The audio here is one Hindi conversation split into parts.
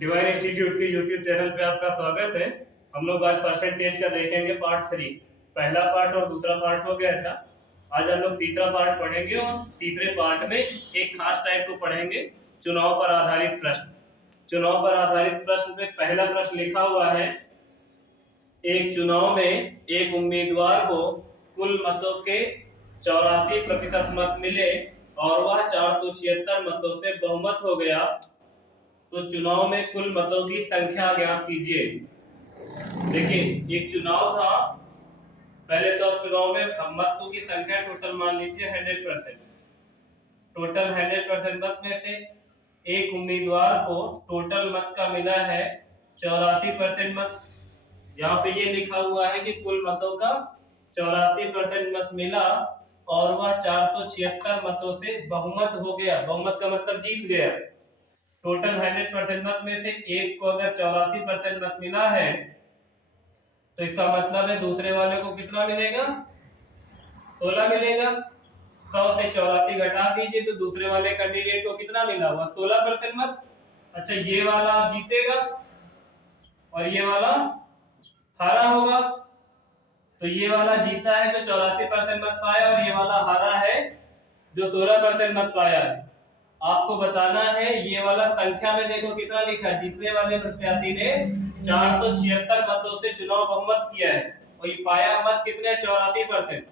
डिवाइन इंस्टीट्यूट के यूट्यूब चैनल पे आपका स्वागत है। हम लोग आज परसेंटेज का देखेंगे पार्ट 3। पहला पार्ट और दूसरा पार्ट हो गया था। आज हम लोग तीसरा पार्ट पढ़ेंगे और तीसरे पार्ट में एक खास टाइप को पढ़ेंगे, चुनाव पर आधारित प्रश्न। चुनाव पर आधारित प्रश्न में पहला प्रश्न लिखा हुआ है, एक चुनाव में एक उम्मीदवार को कुल मतों के 84% मत मिले और वह 476 मतों से बहुमत हो गया, तो चुनाव में कुल मतों की संख्या ज्ञात कीजिए। देखिए एक चुनाव था, पहले तो आप चुनाव में मतों की संख्या टोटल मान लीजिए 100%। टोटल 100% मत में से एक उम्मीदवार को टोटल मत का मिला है 84% मत। यहाँ पे ये लिखा हुआ है कि कुल मतों का 84% मत मिला और वह 476 मतों से बहुमत हो गया। बहुमत का मतलब जीत गया। टोटल 100% मत में से एक को अगर 84% मत मिला है तो इसका मतलब है दूसरे वाले को कितना मिलेगा, 16 मिलेगा। 100 से 84 घटा दीजिए तो दूसरे वाले कैंडिडेट को कितना मिला हुआ, 16% मत। अच्छा, ये वाला जीतेगा और ये वाला हारा होगा। तो ये वाला जीता है जो 84% मत पाया और ये वाला हारा है जो 16% मत पाया है। आपको बताना है ये वाला संख्या में देखो कितना लिखा है, जीतने वाले प्रत्याशी ने 476 मतों से चुनाव बहुमत किया है और ये पाया मत कितने, 84%।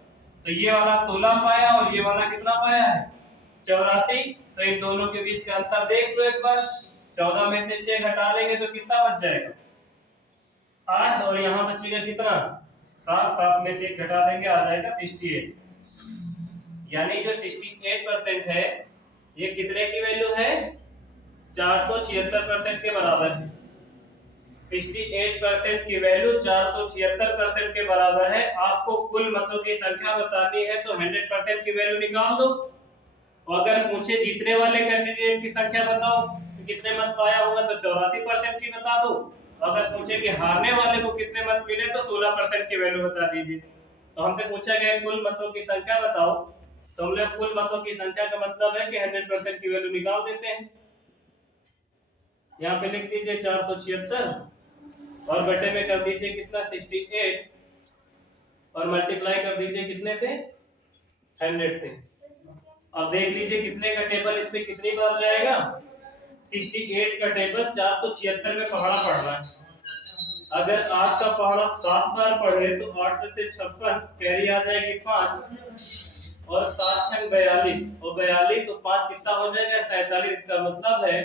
तो ये वाला 16 पाया और ये वाला कितना पाया है, 84। तो इन दोनों के बीच का अंतर देख लो एक बार। 14 में से 6 घटा लेंगे तो कितना बच जाएगा, 8। और यहाँ बचेगा कितना, 7। 7 में से 1 घटा देंगे, आ जाएगा 68। यानी जो 68% है ये कितने की वैल्यू है, 476% के बराबर है। 68% की वैल्यू 476% के बराबर है। आपको कुल मतों की संख्या बतानी है तो 100% की वैल्यू निकाल दो। और अगर पूछे जीतने वाले कैंडिडेट की संख्या बताओ तो कितने मत पाया होगा तो 84% की बता दो। अगर पूछे कि हारने वाले को कितने मत मिले तो 16% की वैल्यू बता दीजिए। तो हमसे पूछा गया कुल मतों की संख्या बताओ, तो हम लोग कुल मतों की संख्या का मतलब है कि 100% की वैल्यू निकाल देते हैं। यहाँ पे लिख दीजिए 476 और बटे में कर दीजिए कितना, 68 और मल्टीप्लाई कर दीजिए कितने थे, 100 थे। अब देख लीजिए कितने का टेबल इस पे कितनी बार जाएगा, 68 का टेबल 476 में पहाड़ा पड़ रहा है। अगर 8 का पहाड़ा 7 बार पढ़े तो 8 से 56 कैरी आ जाएगी 5 और 7 6 42 और 42 तो 5 कितना हो जाएगा, 47। इसका मतलब है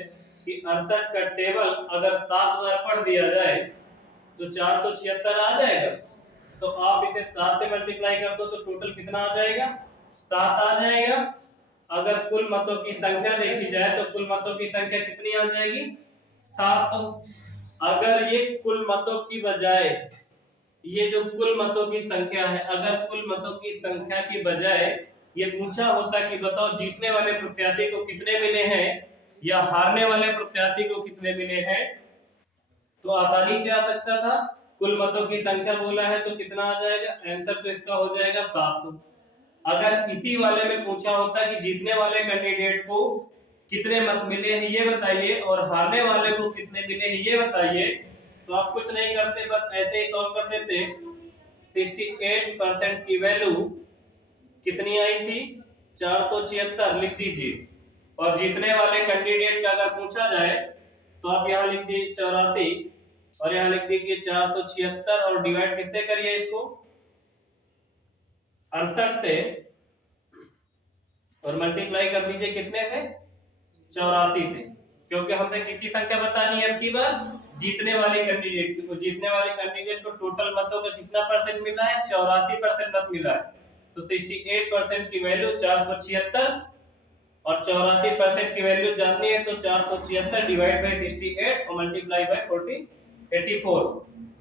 कि 68 का टेबल अगर 7 बार पढ़ दिया जाए तो 476 आ जाएगा। तो आप इसे 7 से मल्टीप्लाई कर दो तो टोटल कितना आ जाएगा, 7 आ जाएगा। अगर कुल मतों की संख्या देखी जाए तो कुल मतों की संख्या कितनी आ जाएगी, 700। अगर ये कुल मतों की बजाय, ये जो कुल मतों की संख्या है, अगर कुल मतों की संख्या की बजाय ये पूछा होता कि बताओ जीतने वाले प्रत्याशी को कितने मिले हैं या हारने वाले प्रत्याशी को कितने मिले हैं, तो आसानी से आ सकता था। कुल मतों की संख्या बोला है तो कितना आ जाएगा, आंसर तो इसका हो जाएगा 700। अगर इसी वाले में पूछा होता कि जीतने वाले कैंडिडेट को कितने मत मिले हैं ये बताइए और हारने वाले को कितने मिले हैं ये बताइए, तो आप कुछ नहीं करते, बस ऐसे ही सॉल्व कर देते। 68% की वैल्यू कितनी आई थी, 476 लिख दीजिए। और जीतने वाले कैंडिडेट का अगर पूछा जाए तो आप यहाँ लिख दीजिए 84 और यहाँ लिख दीजिए 476 और डिवाइड किससे करिए इसको, 68 से, और मल्टीप्लाई कर दीजिए कितने से, 84 से। क्योंकि हमसे कितनी संख्या बतानी है अब की बार, जीतने वाले कैंडिडेट को। जीतने वाले कैंडिडेट को टोटल मतों का कितना परसेंट मिला है, 84% मत मिला है। तो 68% की वैल्यू 476 और 84% की वैल्यू जाननी है तो 476 डिवाइड बाय 68 और मल्टीप्लाई बाय 84।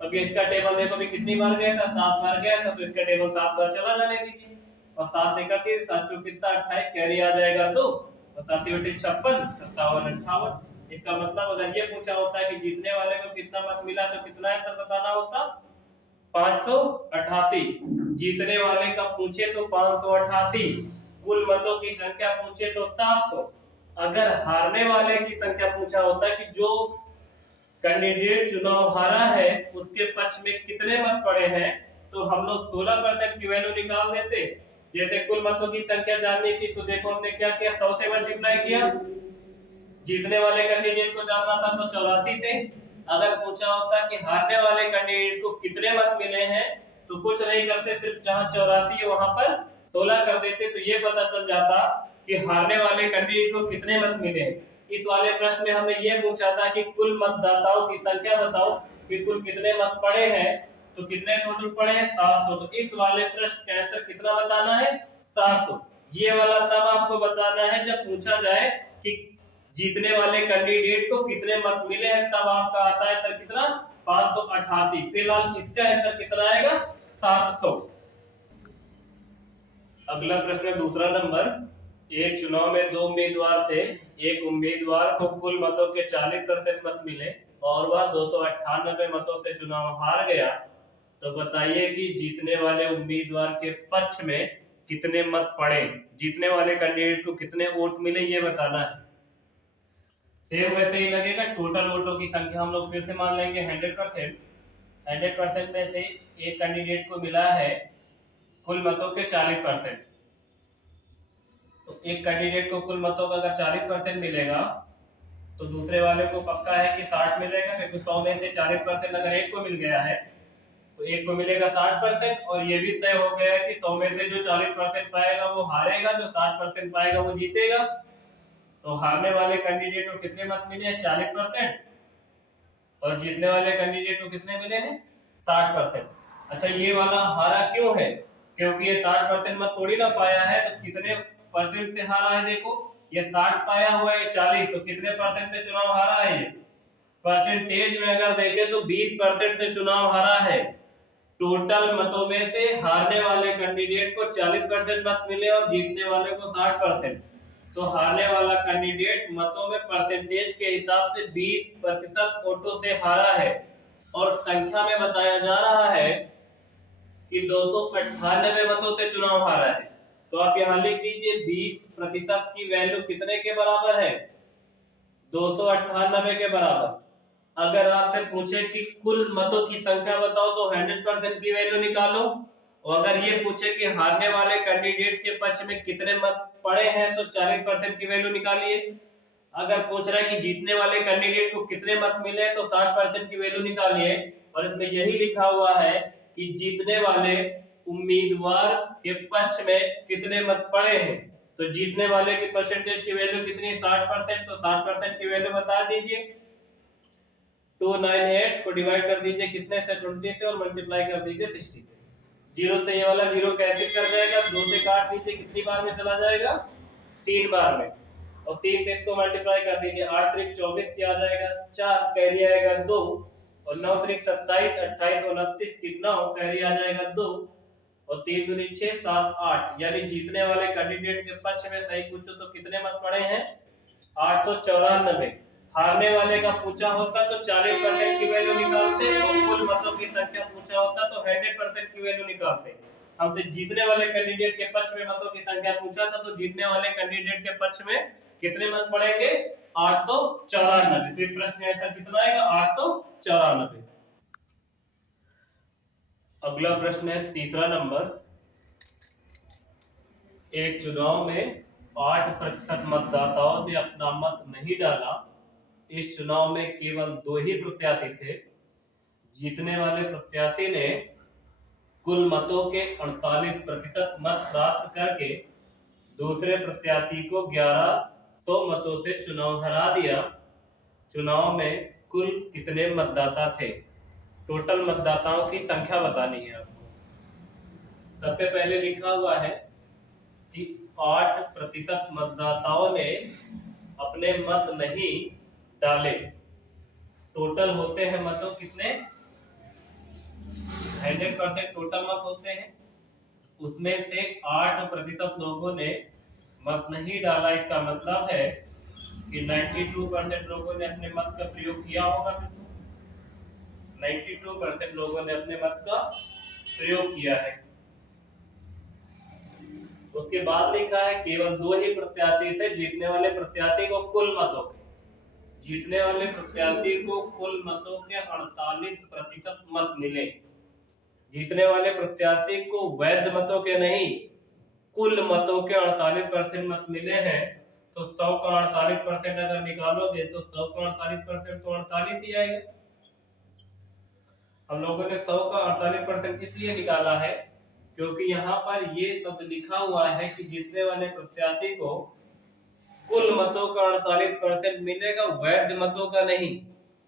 अब ये इसका टेबल देखो भी कितनी बार गया था, 7 बार गया था, तो इसका टेबल 7 बार चला जाने दीजिए। और 7 से करके 7 चौक कितना 28 कैरी आ जाएगा 2 और 7 बटे 56 57 58। इसका मतलब अगर ये पूछा होता है कि जीतने वाले को कितना मत मिला तो कितना आंसर बताना होता, 588। जीतने वाले का पूछे तो 588, कुल मतों की संख्या पूछे तो 700। अगर हारने वाले की संख्या पूछा होता कि जो कैंडिडेट चुनाव हारा है उसके पक्ष में कितने मत पड़े हैं, तो हम लोग 16% की वैल्यू निकाल देते। जैसे कुल मतों की संख्या जाननी थी तो देखो हमने क्या किया, 100 से मल्टीप्लाई किया। जीतने वाले कैंडिडेट को जानना था तो 84 से। अगर पूछा होता कि हारने वाले कैंडिडेट को कितने मत मिले हैं तो कुछ नहीं करते, सिर्फ जहां 84 है वहां पर 16 कर देते, तो ये पता चल जाता कि हारने वाले कैंडिडेट को कितने मत मिले। इस वाले प्रश्न में हमने ये पूछा था कि कुल मतदाताओं की संख्या बताओ कि कुल कितने मत पड़े हैं, तो कितने टोटल पड़े हैं, 700। तो इस वाले प्रश्न का आंसर कितना बताना है, 700। ये वाला तब आपको बताना है जब पूछा जाए कि जीतने वाले कैंडिडेट को कितने मत मिले हैं, तब आपका आता है आंसर कितना, 588। फिलहाल इसका आंसर कितना आएगा, 700। अगला प्रश्न दूसरा नंबर, एक चुनाव में 2 उम्मीदवार थे। एक उम्मीदवार को कुल मतों के 40% मत मिले और वह 298 मतों से चुनाव हार गया। तो बताइए कि जीतने वाले उम्मीदवार के पक्ष में कितने मत पड़े, जीतने वाले कैंडिडेट को कितने वोट मिले ये बताना है। सेम वैसे ही लगेगा, टोटल वोटों की संख्या हम लोग फिर से मान लेंगे 100%। 100% में से एक कैंडिडेट को मिला है कुल मतों के 40%। तो एक कैंडिडेट को कुल मतों का अगर 40% मिलेगा तो दूसरे वाले को पक्का है कि 60 मिलेगा, क्योंकि 100 में से 40% अगर एक को मिल गया है तो एक को मिलेगा 60%। और ये भी तय हो गया है कि 100 में से जो 40% पाएगा वो हारेगा, जो 60% पाएगा वो जीतेगा। तो हारने वाले कैंडिडेट को कितने मत मिले हैं, 40%, और जीतने वाले कैंडिडेट को कितने मिले हैं, 60%। अच्छा, ये वाला हारा क्यों है, क्योंकि ये 60% मत थोड़ी ना पाया है, तो कितने परसेंट से हारा है, देखो ये 60 पाया हुआ है 40, तो कितने परसेंट से चुनाव हारा है, ये परसेंटेज में अगर देखें तो 20% से चुनाव हारा है। टोटल मतों में से हारने वाले कैंडिडेट को 40% मत मिले और जीतने वाले को 60%। तो हारने वाला कैंडिडेट मतों में परसेंटेज के हिसाब से 20% वोटों से हारा है। और संख्या में बताया जा रहा है कि 298 मतों से चुनाव हारा है। तो आप यहाँ लिख दीजिए 20% की वैल्यू कितने के बराबर है, 298 के बराबर। अगर आपसे पूछे कि कुल मतों की संख्या बताओ तो 100% की वैल्यू निकालो। और अगर ये पूछे कि हारने वाले कैंडिडेट के पक्ष में कितने मत पड़े हैं तो 40% की वैल्यू निकालिए। अगर पूछ रहा है कि जीतने वाले कैंडिडेट को कितने मत मिले तो 60% की वैल्यू निकालिए। और इसमें यही लिखा हुआ है कि जीतने वाले उम्मीदवार के पक्ष में कितने मत पड़े हैं, तो जीतने वाले की परसेंटेज की वैल्यू कितनी, 60%। तो 60% की वैल्यू बता दीजिए। 298 को डिवाइड कर दीजिए कितने से, 20 से, और मल्टीप्लाई कर दीजिए 60 से। जीरो से ये वाला जीरो कैंसिल कर जाएगा, 2 से काट दीजिए, कितनी बार में चला जाएगा, 3 बार में। और 3 से इसको मल्टीप्लाई कर दीजिए, 8 3 24 किया जाएगा, 4 कैरी आएगा 2, और 9 3 27, 28 29 कितना हो, कैरी आ जाएगा 2, और 3 दूनी 6 7 8। यानी जीतने वाले कैंडिडेट के पक्ष में सही पूछो तो कितने मत पड़े हैं, 894। हारने वाले का पूछा होता तो 40% की वैल्यू निकालते, और कुल मतों की संख्या पूछा होता तो 100% की वैल्यू निकालते। हमसे जीतने वाले कैंडिडेट के पक्ष में मतों की संख्या पूछा था, तो जीतने वाले कैंडिडेट के पक्ष में कितने मत पड़ेंगे, 894। तो इस प्रश्न का आंसर कितना आएगा, 894। अगला प्रश्न है तीसरा नंबर, एक चुनाव में 8% मतदाताओं ने अपना मत नहीं डाला। इस चुनाव में केवल 2 ही प्रत्याशी थे। जीतने वाले प्रत्याशी ने कुल मतों के 48% मत प्राप्त करके दूसरे प्रत्याशी को 1100 मतों से चुनाव हरा दिया। चुनाव में कुल कितने मतदाता थे, टोटल मतदाताओं की संख्या बतानी है आपको। सबसे पहले लिखा हुआ है कि 8% मतदाताओं ने अपने मत नहीं डाले। टोटल होते हैं मतों कितने, 100% टोटल मत होते हैं, उसमें से 8% लोगों ने मत नहीं डाला। इसका मतलब है कि 92% लोगों ने अपने मत का प्रयोग किया होगा। 92% लोगों ने अपने मत का प्रयोग किया है। उसके बाद लिखा है केवल 2 ही प्रत्याशी थे। जीतने वाले प्रत्याशी को कुल मतों के जीतने वाले प्रत्याशी को कुल मतों के 48% मत मिले। जीतने वाले प्रत्याशी को वैध मतों के नहीं, कुल मतों के 48% मत मिले हैं। तो 100 का 48% अगर निकालोगे तो 100 का 48% तो 48 ही आएगा। हम लोगों ने 100 का 48% इसलिए निकाला है क्योंकि यहाँ पर ये शब्द लिखा हुआ है कि जीतने वाले प्रत्याशी को कुल मतों का 48% मिलेगा, वैध मतों का नहीं।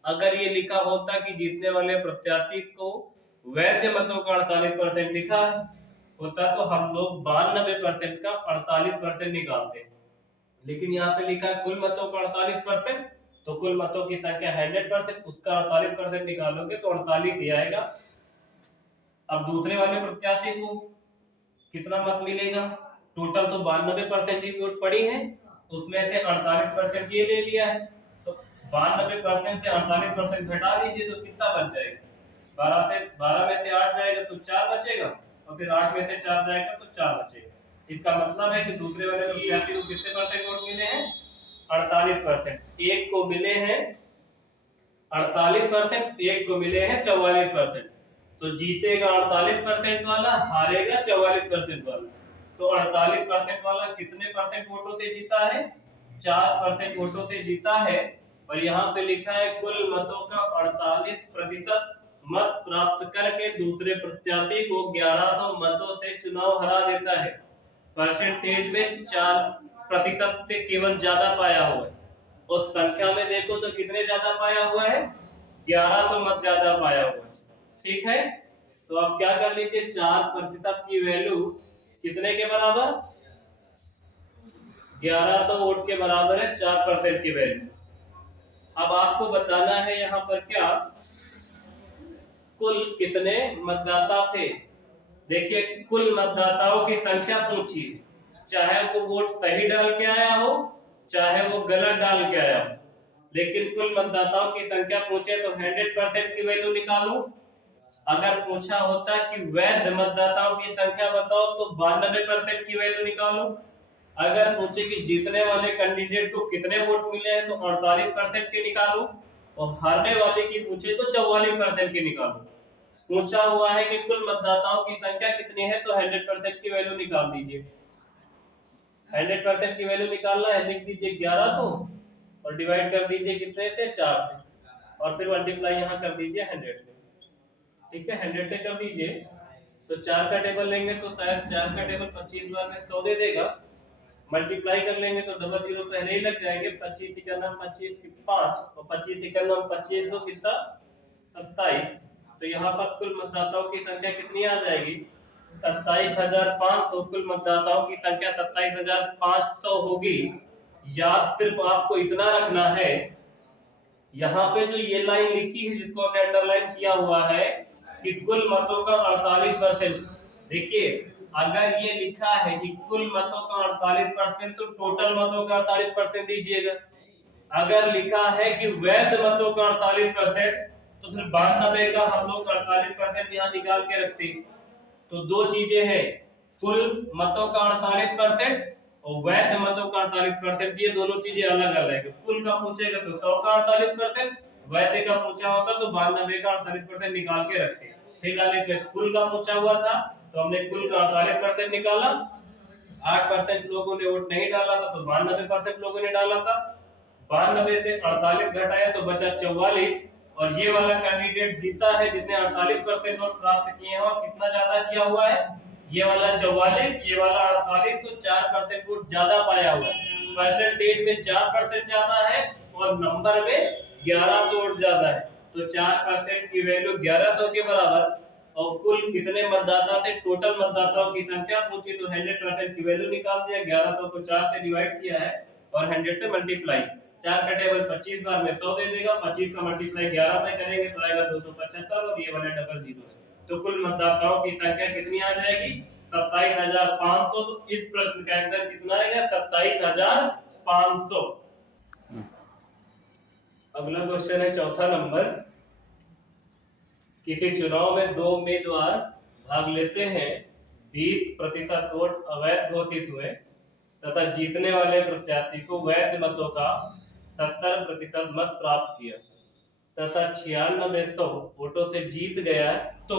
अगर ये लिखा होता कि जीतने वाले प्रत्याशी को वैध मतों का 48% लिखा होता तो हम लोग 92% का 48% निकालते, लेकिन यहाँ पे लिखा है कुल मतों का 48%, तो कुल मतों की संख्या 100%, उसका 48% निकालोगे तो 48 ही आएगा। अब दूसरे वाले प्रत्याशी को कितना मत मिलेगा? टोटल तो 92% की वोट पड़ी है, उसमें से 48% ये ले लिया है, तो 92% से 48% घटा लीजिए तो कितना बच जाएगा? 12 में से 8 जाएगा तो 4 बचेगा, और फिर 8 में से 4 जाएगा तो 4 बचेगा। इसका मतलब है कि दूसरे वाले प्रत्याशी को कितने परसेंट वोट मिले हैं? 48%। एक को मिले हैं 48%, एक को मिले हैं 44%। तो जीतेगा 48% वाला, हारेगा 44% वाला। तो 48% वाला कितने परसेंट वोटों से जीता है? 4% वोटों से जीता है। और यहाँ पे लिखा है कुल मतों का 48% मत प्राप्त करके दूसरे प्रत्याशी को 1100 मतों से चुनाव हरा देता है। परसेंटेज में 4% से केवल ज्यादा पाया हुआ है, और संख्या में देखो तो कितने ज्यादा पाया हुआ है? 1100 मत ज्यादा पाया हुआ है। ठीक है, तो आप क्या कर लीजिए, 4% की वैल्यू कितने के बराबर? 1100 वोट के बराबर है 4% की वैल्यू। अब आपको बताना है यहाँ पर क्या कुल कितने मतदाता थे। देखिए, कुल मतदाताओं की संख्या पूछी, चाहे वो वोट सही डाल के आया हो चाहे वो गलत डाल के आया हो, लेकिन कुल मतदाताओं की संख्या पूछे तो 100% की वैल्यू निकालो। अगर पूछा होता कि वैध मतदाताओं की संख्या बताओ तो 92% की वैल्यू निकालो। अगर पूछे कि जीतने वाले कैंडिडेट को कितने वोट मिले हैं तो 48% के निकालो, और हारने वाले की पूछे तो 44% के निकालो। पूछा हुआ है कि कुल मतदाताओं की संख्या कितनी है तो 100% की वैल्यू निकाल दीजिए। 100% की वैल्यू निकालना है, लिख दीजिए 1100 और डिवाइड कर दीजिए कितने से? 4 से, और फिर मल्टीप्लाई यहाँ कर दीजिए 100 से। ठीक है, 100 से कर दीजिए तो 4 का टेबल लेंगे तो शायद 4 का टेबल 25 बार में 100 दे देगा। मल्टीप्लाई कर लेंगे तो डबल जीरो पहले ही लग जाएंगे। 25 का नाम 25 की 5 और 25 का नाम 25 तो कितना? 27। तो यहाँ पर कुल मतदाताओं की संख्या कितनी आ जाएगी? 27,500। कुल मतदाताओं की संख्या 27,500 होगी। याद सिर्फ आपको इतना रखना है, यहाँ पे जो ये लाइन लिखी है जिसको हमने अंडरलाइन किया हुआ है कि कुल मतों का 48%। देखिए, अगर ये लिखा है कि कुल मतों का 48% तो टोटल मतों का 48% दीजिएगा। अगर लिखा है कि वैध मतों का 48% तो फिर 92 का हम लोग 48% यहाँ निकाल के रखते। तो दो चीजें हैं, कुल मतों का 48% और वैध मतों का 48%। ये दोनों चीजें अलग अलग है। कुल का पूछेगा तो 100 का 48%, वैध का पूछा होता तो 92 का 48% निकाल के रखते। फिर कुल का पूछा हुआ था तो हमने कुल का 48% निकाला। 8% लोगों ने वोट नहीं डाला था तो 92% लोगों ने डाला था। 92 से 48 घटाया तो बचा 44, और ये वाला कैंडिडेट जीता है जिसने 48% वोट प्राप्त किए हैं। और कितना ज्यादा किया हुआ है? ये वाला 44, ये वाला 48, तो 4% वोट ज्यादा पाया हुआ है। परसेंटेज में 4% ज्यादा है और नंबर में 1100 वोट ज्यादा है। तो 4% की वैल्यू 1100 के बराबर। और कुल कितने मतदाता थे? टोटल मतदाताओं की संख्या पूछी तो 100% की वैल्यू निकाल दिया। 1100 को 4 से डिवाइड किया है और 100 से मल्टीप्लाई। 4 का टेबल 25 बार में 100 दे देगा। 25 का मल्टीप्लाई 11 में करेंगे तो आएगा 275, और ये वाला डबल जीरो है। तो कुल मतदाताओं की संख्या कितनी आ जाएगी? 27,500। तो इस प्रश्न के अंदर कितना आएगा? 27,500। अगला क्वेश्चन है चौथा नंबर। किसी चुनाव में दो उम्मीदवार भाग लेते हैं, 20% वोट अवैध घोषित हुए तथा जीतने वाले प्रत्याशी को वैध मतों का 70% मत प्राप्त किया तथा 9600 वोटों से जीत गया तो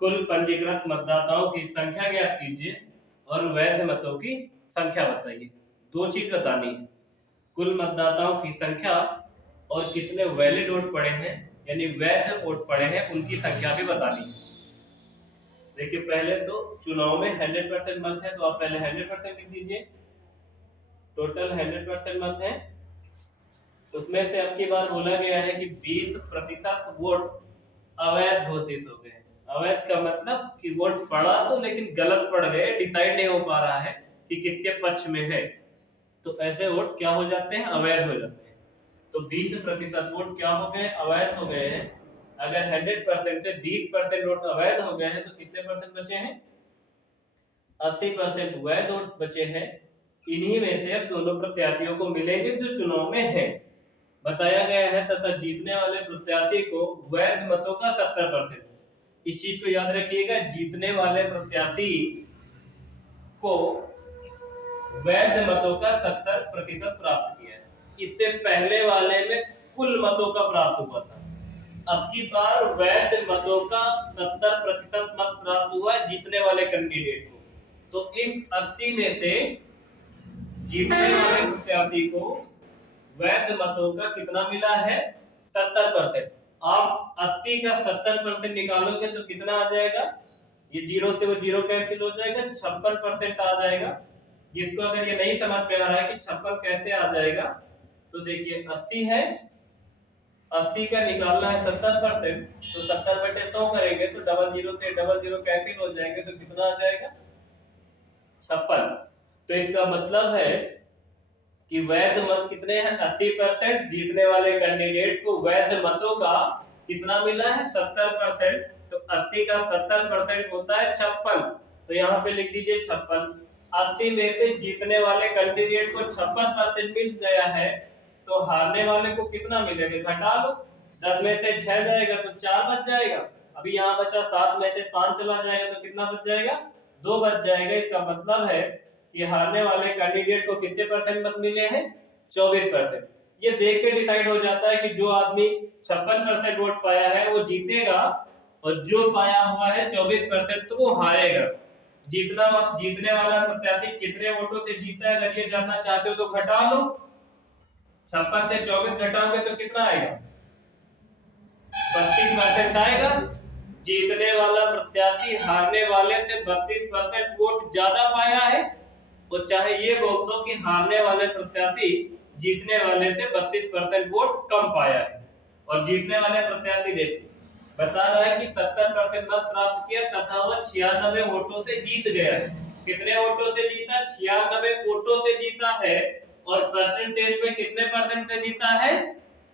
कुल पंजीकृत मतदाताओं की संख्या ज्ञात कीजिए और वैध मतों की संख्या बताइए। दो चीज बतानी है, कुल मतदाताओं की संख्या और कितने वैलिड वोट पड़े हैं यानी वैध वोट पड़े हैं उनकी संख्या भी बतानी है। देखिए पहले तो चुनाव में 100% मत है तो आप पहले 100% लिख दीजिए। टोटल 100% मत है, उसमें से अब की बार बोला गया है कि 20% वोट अवैध घोषित हो गए। अवैध का मतलब कि वोट पड़ा तो लेकिन गलत पड़ गए, डिसाइड नहीं हो पा रहा है कि किसके पक्ष में है, तो ऐसे वोट क्या हो जाते हैं, अवैध हो जाते हैं। तो 20% वोट क्या हो गए, अवैध हो गए हैं। अगर 100% से 20% वोट अवैध हो गए हैं तो कितने परसेंट बचे हैं, 80% वैध वोट बचे हैं। इन्हीं में से अब दोनों प्रत्याशियों को मिलेंगे जो चुनाव में है। बताया गया है तथा जीतने वाले प्रत्याशी को वैध मतों का 70%, इस चीज को याद रखिएगा, जीतने वाले प्रत्याशी को वैध मतों का 70% प्राप्त किया है। इससे पहले वाले में कुल मतों का प्राप्त हुआ था, अब की बार वैध मतों का 70% मत प्राप्त हुआ जीतने वाले कैंडिडेट को। तो इन 80 में से जीतने वाले प्रत्याशी को वैध मतों का कितना मिला है, 70%। आप 80 का 70% निकालोगे तो कितना आ जाएगा, ये जीरो से वो जीरो कैंसिल हो जाएगा, 56% आ जाएगा। जिसको अगर ये नहीं समझ में आ रहा है कि 56 कैसे आ जाएगा, तो देखिए 80 है, 80 का निकालना है 70%, तो 70/100 करेंगे तो डबल जीरो से डबल जीरो कैंसिल हो जाएंगे, तो कितना आ जाएगा, 56। तो इसका मतलब है कि वैध मत कितने हैं, 80%। जीतने वाले कैंडिडेट को वैध मतों का कितना मिला है, 70%। तो 80 का 70% होता है 56, तो यहाँ पे लिख दीजिए 56। 80 में से जीतने वाले कैंडिडेट को 56% मिल गया है, तो हारने वाले को कितना मिलेगा, घटा लो, 10 में से 6 जाएगा तो 4 बच जाएगा। अभी यहाँ बचा 7 में से 5 चला जाएगा तो कितना बच जाएगा, 2 बच जाएगा। इसका मतलब है कि हारने वाले कैंडिडेट को कितने परसेंट मत मिले हैं, 24%। ये देख के डिसाइड हो जाता है कि जो आदमी 56% वोट पाया है वो जीतेगा और जो पाया हुआ है 24% तो वो हारेगा। जीतने वाला प्रत्याशी कितने वोटों से जीता है, अगर ये जानना चाहते हो तो घटा लो, 56 से 24 घटाओगे तो कितना आएगा, 32% आएगा। जीतने वाला प्रत्याशी हारने वाले से 32% वोट ज्यादा पाया है, तो चाहे ये बोल दो कि हारने वाले प्रत्याशी जीतने वाले से 32% वोट कम पाया है। और जीतने वाले प्रत्याशी देखिए बता रहा है कि 70% मत प्राप्त किया तथा वह 96 वोटों से जीत गया है। कितने वोटों से जीता, 96 वोटों से जीता है। और परसेंटेज में कितने परसेंट से जीता है,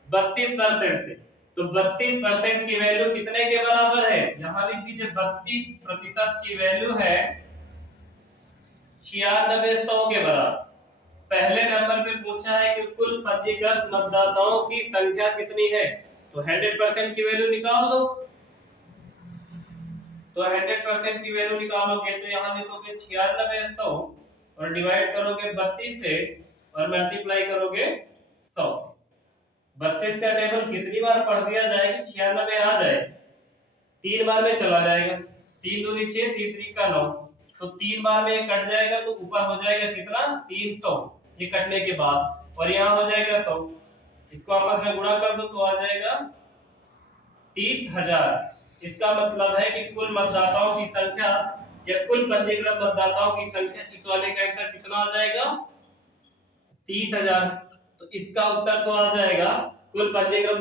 32% से। तो 32% की वैल्यू कितने के बराबर है, यहाँ लिख दीजिए 32% की वैल्यू है 9600 के बराबर। पहले नंबर पे पूछा है कि कुल पंजीकृत मतदाताओं की संख्या कितनी है, तो 100% की वैल्यू निकाल दो। तो 100% की वैल्यू निकालोगे तो यहाँ लिखोगे 9600 और डिवाइड करोगे 32 से और मल्टीप्लाई करोगे 100 से। 32 का टेबल कितनी बार पढ़ दिया जाए कि 96 आ जाए, 3 बार में चला जाएगा, 3 दूनी 6, 3 3 का 9, तो 3 बार में कट जाएगा तो ऊपर हो जाएगा कितना, 300 ये कटने के बाद, और यहाँ हो जाएगा 100, इसको आपस में गुणा कर दो तो आ जाएगा 30,000। इसका मतलब है कि कुल मतदाताओं की संख्या या कुल पंजीकृत मतदाताओं की संख्या इस वाले का आंसर कितना आ जाएगा, 30,000। तो इसका उत्तर तो आ जाएगा कुल पंजीकृत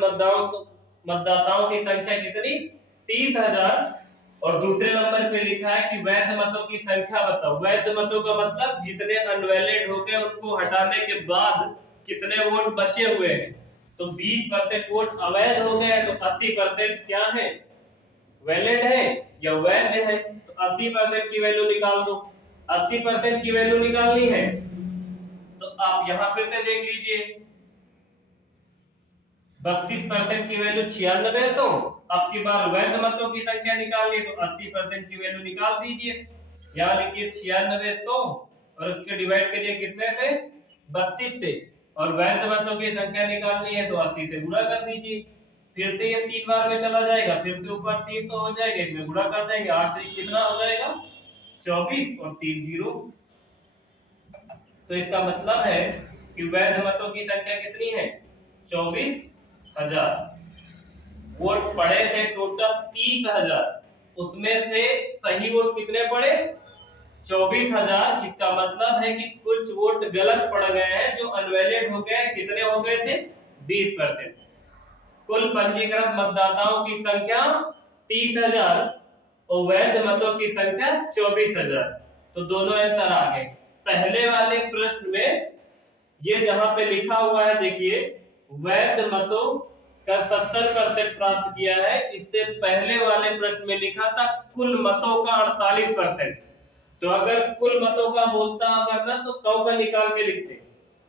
मतदाताओं की संख्या कितनी, 30,000। और दूसरे नंबर पे लिखा है कि वैध मतों की संख्या बताओ। वैध मतों का मतलब जितने अनवैलिड हो गए उनको हटाने के बाद कितने वोट बचे हुए हैं। तो 20% वोट अवैध हो गए तो 80% क्या है, वैलिड है या वैध है। तो 80% की वैल्यू निकाल दो। 80% की वैल्यू निकालनी है तो आप यहां पे से देख लीजिए, 32% की वैल्यू 9600, अब की बार वैध मतों की संख्या निकालनी है तो 80% की वैल्यू निकाल दीजिए। यहाँ लिखिए 9600 और उसके डिवाइड करिए कितने से, 32 से। और वैध मतों की संख्या निकालनी है तो 80 से गुणा कर दीजिए। फिर से ये 3 बार में चला जाएगा, फिर से ऊपर 300 हो जाएगा, इसमें गुणा कर देंगे, 8 3 कितना हो जाएगा 24 और 3 जीरो। तो इसका मतलब है कि वैध मतों की संख्या कितनी है 24,000। वोट पड़े थे टोटल 30,000, उसमें से सही वोट कितने पड़े 24,000। इसका मतलब है कि कुछ वोट गलत पड़ गए हैं जो अनवैलिड हो गए। कितने हो गए थे 20%। कुल पंजीकृत मतदाताओं की संख्या 30,000 और वैध मतों की संख्या 24,000। तो दोनों आंसर आ गए। पहले वाले प्रश्न में ये जहां पे लिखा हुआ है देखिए वैध मतों का 70% प्राप्त किया है, इससे पहले वाले प्रश्न में लिखा था कुल मतों का 48%। तो अगर कुल मतों का बोलता करना तो 100 का निकाल के लिखते,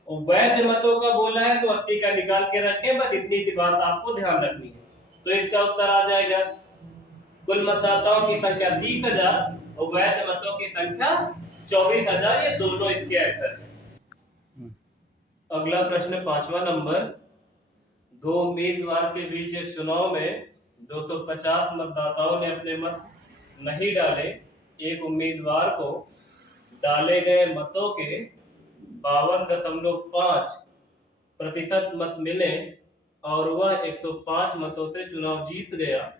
और वैध मतों का बोला है तो 80 का निकाल के रखें। बस इतनी सी बात आपको ध्यान रखनी है। तो इसका उत्तर आ जाएगा कुल मतदाताओं की संख्या 30,000 और वैध मतों की संख्या 24,000। ये दोनों इसके आंसर है। अगला प्रश्न 5वां नंबर। दो उम्मीदवार के बीच एक चुनाव में 250 मतदाताओं ने अपने मत नहीं डाले। एक उम्मीदवार को डाले गए मतों के 52.5% मत मिले और वह 105 मतों से चुनाव जीत गया।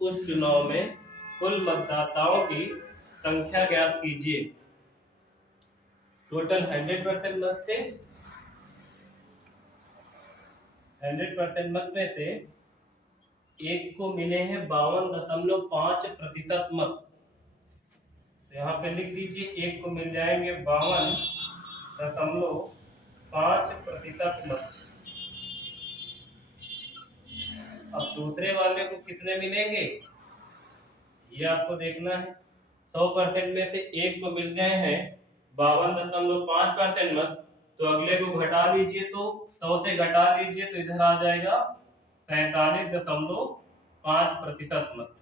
उस चुनाव में कुल मतदाताओं की संख्या ज्ञात कीजिए। टोटल 100% मत थे, 100% मत में से एक को मिले हैं 52.5% मत। तो यहाँ पे लिख दीजिए एक को मिल जाएंगे 52.5% मत। अब दूसरे वाले को कितने मिलेंगे ये आपको देखना है। 100% में से एक को मिल गए हैं 52.5% मत, तो अगले को घटा लीजिए, तो 100 से घटा लीजिए तो इधर आ जाएगा 47.5% मत।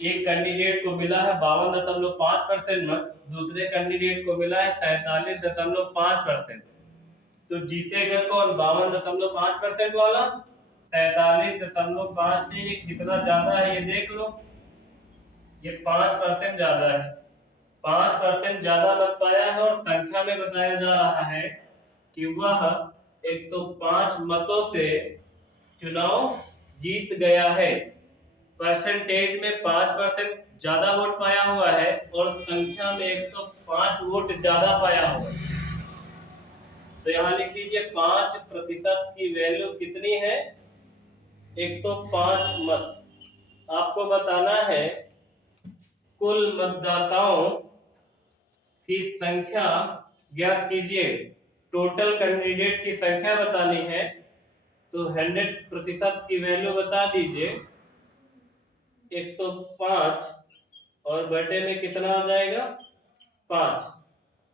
एक कैंडिडेट को मिला है 52.5% मत, दूसरे कैंडिडेट को मिला है 47.5%। तो जीतेगा कौन 52.5% वाला। 47.5 से ये कितना ज्यादा है ये देख लो, ये 5% ज्यादा है। 5% ज्यादा मत पाया है और संख्या में बताया जा रहा है कि वह 105 मतों से चुनाव जीत गया है। परसेंटेज में 5% ज्यादा वोट पाया हुआ है और संख्या में 105 वोट ज्यादा पाया हुआ है। तो यहाँ लिख लीजिए 5% की वैल्यू कितनी है 105 मत। आपको बताना है कुल मतदाताओं की संख्या ज्ञात कीजिए। टोटल कैंडिडेट की संख्या बतानी है तो 100% की वैल्यू बता दीजिए 105 और बटे में कितना आ जाएगा 5,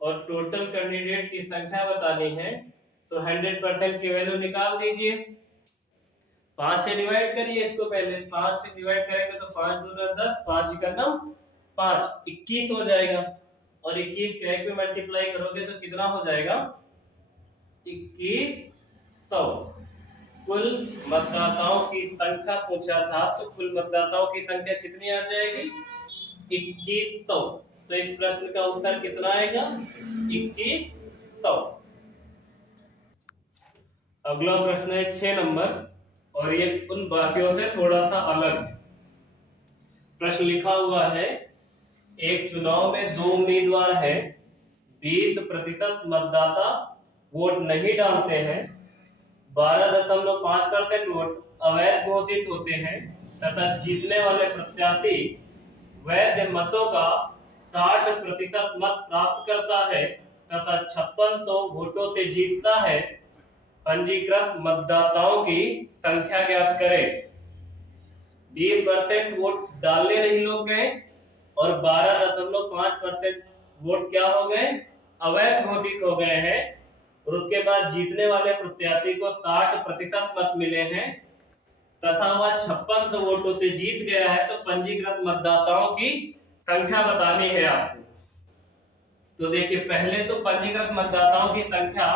और टोटल कैंडिडेट की संख्या बतानी है तो 100% की वैल्यू निकाल दीजिए। 5 से डिवाइड करिए इसको, पहले 5 से डिवाइड करेंगे तो 5 दूना 10, 5 इकन्ना 5, 21 हो जाएगा। और 21 के एक में मल्टीप्लाई करोगे तो कितना हो जाएगा 2100। कुल मतदाताओं की संख्या पूछा था तो कुल मतदाताओं की संख्या कितनी आ जाएगी 2100। तो इस प्रश्न का उत्तर कितना आएगा 2100। अगला प्रश्न है 6 नंबर और ये उन बाकियों से थोड़ा सा अलग है। प्रश्न लिखा हुआ है एक चुनाव में दो उम्मीदवार हैं, 20% मतदाता वोट नहीं डालते हैं, 12.5% वोट अवैध घोषित होते हैं तथा जीतने वाले प्रत्याशी वैध मतों का 60% मत प्राप्त करता है तथा 56 वोटों से जीतता है। पंजीकृत मतदाताओं की संख्या ज्ञात करें। 20% वोट डालने नहीं लोग गए और 12.5% वोट क्या हो गए अवैध घोषित हो गए हैं, और उसके बाद जीतने वाले प्रत्याशी को 60% मत मिले हैं तथा वह 56 वोटों से जीत गया है। तो पंजीकृत मतदाताओं की संख्या बतानी है आपको। तो देखिए पहले तो पंजीकृत मतदाताओं की संख्या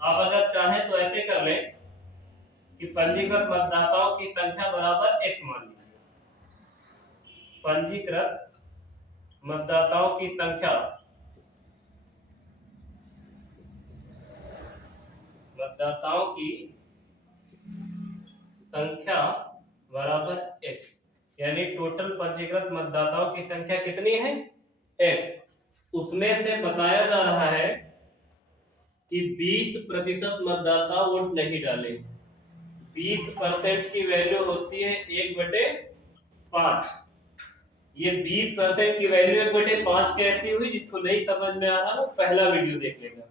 आप अगर चाहें तो ऐसे कर लें कि पंजीकृत मतदाताओं की संख्या बराबर x मान लीजिए। पंजीकृत मतदाताओं की संख्या बराबर x, यानी टोटल पंजीकृत मतदाताओं की संख्या कितनी है x। उसमें से बताया जा रहा है कि 20% मतदाता वोट नहीं डाले। 20% की वैल्यू होती है 1/5। ये 20% की वैल्यू 1/5 कैसी हुई? जिसको नहीं समझ में आ रहा वो पहला वीडियो देख लेगा।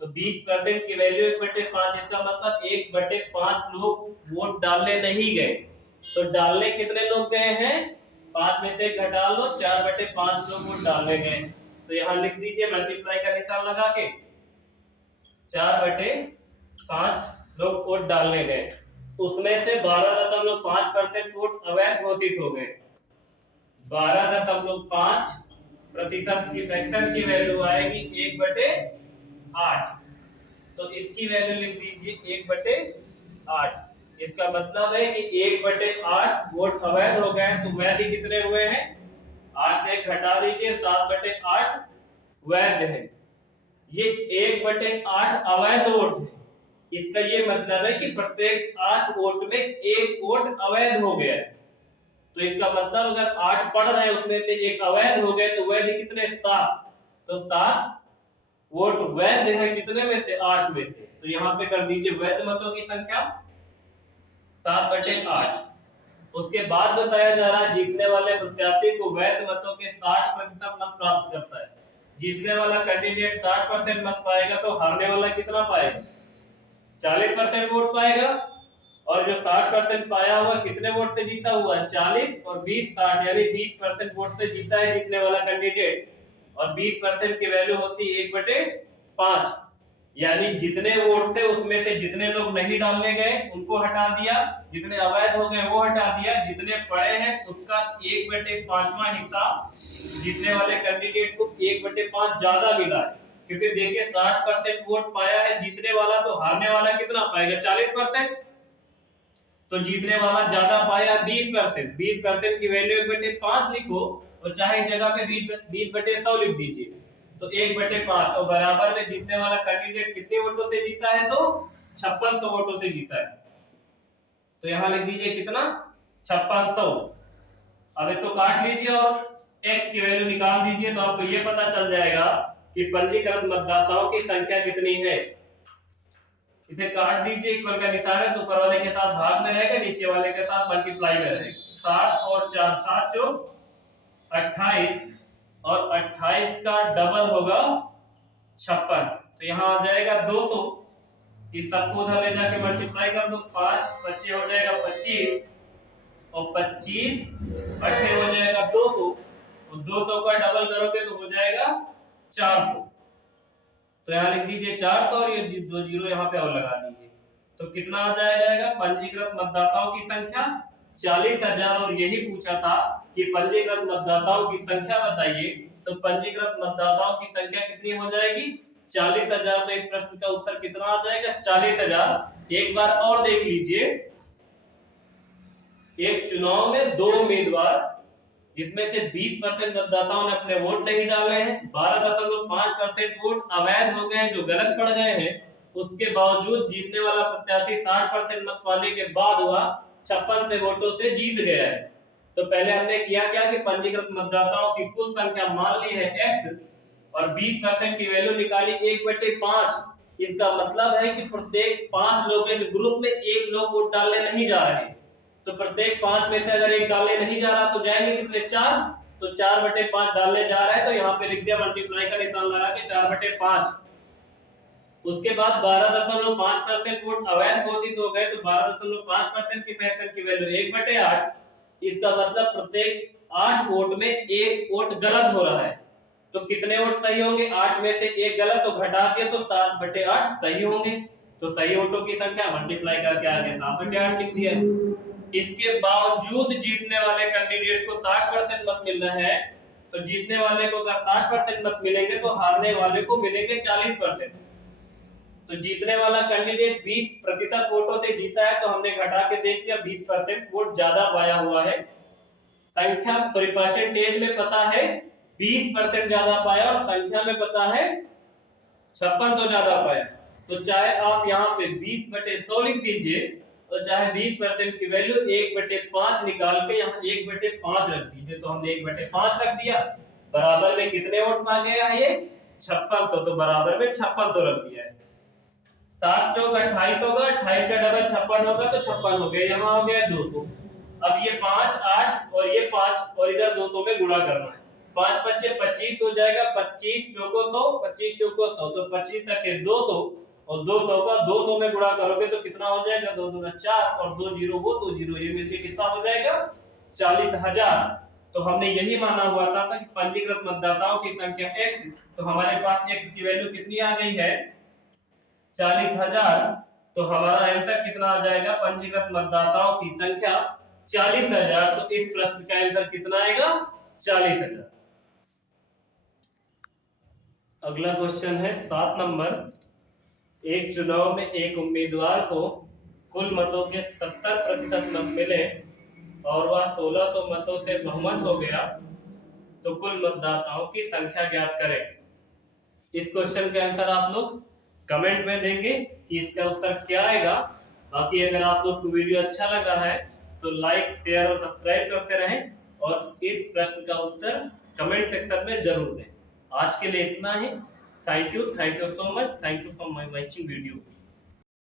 तो 20% की वैल्यू 1/5, इसका मतलब 1/5 लोग वोट डालने नहीं गए। तो डालने कितने लोग गए हैं? 5 में से घटा लो, 4/5 लोग वोट डालने गए। तो यहाँ लिख दीजिए मल्टीप्लाई का निशान लगा के 4/5 लोग वोट डालने गए। उसमें से 12.5% वोट अवैध घोषित हो गए। 12.5% की फैक्टर की वैल्यू आएगी 1/8। तो इसकी वैल्यू लिख दीजिए 1/8। इसका मतलब है कि 1/8 वोट अवैध हो गए। तो वैध कितने हुए हैं? 8 से घटा दीजिए, 7/8 वैध है। ये 1/8 अवैध वोट है। इसका ये मतलब है कि प्रत्येक 8 वोट में 1 वोट अवैध हो गया है। तो इसका मतलब अगर 8 पढ़ रहे हैं उसमें से 1 अवैध हो गए तो वैध कितने? 7। तो 7 वोट वैध है कितने में से? 8 में से। तो यहाँ पे कर दीजिए वैध मतों की संख्या 7/8। उसके बाद बताया जा रहा है जीतने वाले प्रत्याशी को वैध मतों के 60% मत प्राप्त करता है। जीतने वाला कैंडिडेट 60% मत पाएगा तो हारने वाला कितना पाएगा? 40% वोट पाएगा। और जो 60% पाया हुआ कितने वोट से जीता हुआ? 40 और 20 60, यानी 20% वोट से जीता है जीतने वाला कैंडिडेट। और 20% की वैल्यू होती है 1/5, यानी जितने वोट थे उसमें से जितने लोग नहीं डालने गए उनको हटा दिया, जितने अवैध हो गए वो हटा दिया, जितने पड़े हैं उसका 1/5वां हिस्सा जीतने वाले कैंडिडेट को 1/5 ज्यादा मिला है। क्योंकि देखिए 60% वोट पाया है जीतने वाला, तो हारने वाला कितना पाएगा? 40%। तो जीतने वाला ज्यादा पाया 20%। 20% की वैल्यू 1/5 लिखो और चाहे इस जगह पे 20/100 लिख दीजिए। तो 1/5 और बराबर में जीतने वाला कैंडिडेट कितने वोटों से जीता है? तो 5600 वोटों से जीता है। तो यहाँ लिख दीजिए कितना? 5600। अब इसको काट लीजिए और x की वैल्यू निकाल दीजिए तो आपको ये पता चल जाएगा कि पंजीकृत मतदाताओं की संख्या कितनी है। इसे काट दीजिए, इक्वल का निशान है तो ऊपर वाले के साथ भाग में रहेगा, नीचे वाले के साथ मल्टीप्लाई में रहेगा। 7 और 4 7 जो 28 और 28 का डबल होगा 56। तो यहाँ आ जाएगा 200। इस सबको उधर ले जाके मल्टीप्लाई कर दो, 5 25 हो जाएगा 25 और 25 8 हो जाएगा 200 और 200 का डबल करोगे तो हो जाएगा 400। तो यहाँ लिख दीजिए 400 और ये 2 जीरो यहाँ पे और लगा दीजिए। तो कितना आ जाएगा? पंजीकृत मतदाताओं की संख्या 40,000। और यही पूछा था कि पंजीकृत मतदाताओं की संख्या बताइए। तो पंजीकृत मतदाताओं की संख्या कितनी हो जाएगी? 40,000। तो इस प्रश्न का उत्तर कितना आ जाएगा? 40,000। एक बार और देख लीजिए, एक चुनाव में 2 उम्मीदवार जिसमें से 20% मतदाताओं ने अपने वोट नहीं डाले हैं, 12.5% वोट अवैध हो गए जो गलत पड़ गए हैं, उसके बावजूद जीतने वाला प्रत्याशी 60% मत पाने के बाद हुआ 56 से वोटों से जीत गया है। तो पहले हमने किया क्या कि पंजीकृत मतदाताओं की कुल संख्या मान ली है x और 20% की वैल्यू निकाली 1/5। इसका मतलब है कि प्रत्येक 5 लोगों के ग्रुप में एक लोग वोट डालने नहीं जा रहे हैं। तो प्रत्येक 5 में से अगर एक डालने नहीं जा रहा तो जाएंगे कितने? 4। तो 4/5 डालने जा रहा है तो यहाँ पे लिख दिया मल्टीप्लाई का निशान लगा के 4/5। उसके बाद 12.5% वोट अवैध घोषित हो गए तो 12.5% की फैक्टर की वैल्यू 1/8। इसका मतलब प्रत्येक 8 वोट में एक वोट गलत हो रहा है। तो कितने वोट सही होंगे? 8 में से एक गलत, तो घटा दिया तो 7/8 सही होंगे। तो सही वोटों की संख्या मल्टीप्लाई करके आगे 7/8 लिख दिया। इसके बावजूद जीतने वाले कैंडिडेट को 60% मत मिल रहे हैं। तो जीतने वाले को अगर 60% मत मिलेंगे तो हारने वाले को मिलेंगे 40%। तो जीतने वाला कैंडिडेट 20% वोटों से जीता है, तो हमने घटा के देख लिया 20% वोट ज्यादा पाया हुआ है। संख्या सॉरी परसेंटेज में पता है 20% ज्यादा पाया और संख्या में पता है 56 तो ज्यादा पाया। तो चाहे आप यहाँ पे 20/100 लिख दीजिए और चाहे 20% की वैल्यू 1/5 निकाल के यहाँ 1/5 रख दीजिए। तो हमने 1/5 रख दिया, बराबर में कितने वोट पा गया है ये 56 तो बराबर में 56 रख दिया है। 7 चौक 28 होगा, 28 का डबल 56 होगा, तो 56 हो गया, यहाँ हो गया 200। अब ये 5 8 और ये 5 और इधर 200 में गुणा करना है। 5 5 25 हो जाएगा, 25 चौको 100, 25 चौको 100, तो 25 तक के 200 और 200 का 200 में गुणा करोगे तो कितना हो जाएगा, 2 2 4 और 2 0 वो 2 0, ये मिलके कितना हो जाएगा 40,000। तो हमने यही माना हुआ था कि पंजीकृत मतदाताओं की संख्या x, तो हमारे पास x की वैल्यू कितनी आ गई है 40,000। तो हमारा आंसर कितना आ जाएगा, पंजीकृत मतदाताओं की संख्या 40,000। तो इस प्रश्न का आंसर कितना आएगा 40,000। अगला क्वेश्चन है 7 नंबर। एक चुनाव में एक उम्मीदवार को कुल मतों के 70% मत मिले और वह 1600 मतों से बहुमत हो गया, तो कुल मतदाताओं की संख्या ज्ञात करें। इस क्वेश्चन का आंसर आप लोग कमेंट में देंगे कि इसका उत्तर क्या आएगा। बाकी अगर आप लोग को वीडियो अच्छा लग रहा है तो लाइक शेयर और सब्सक्राइब करते रहें और इस प्रश्न का उत्तर कमेंट सेक्शन में जरूर दें। आज के लिए इतना ही। Thank you so much, thank you for my watching video.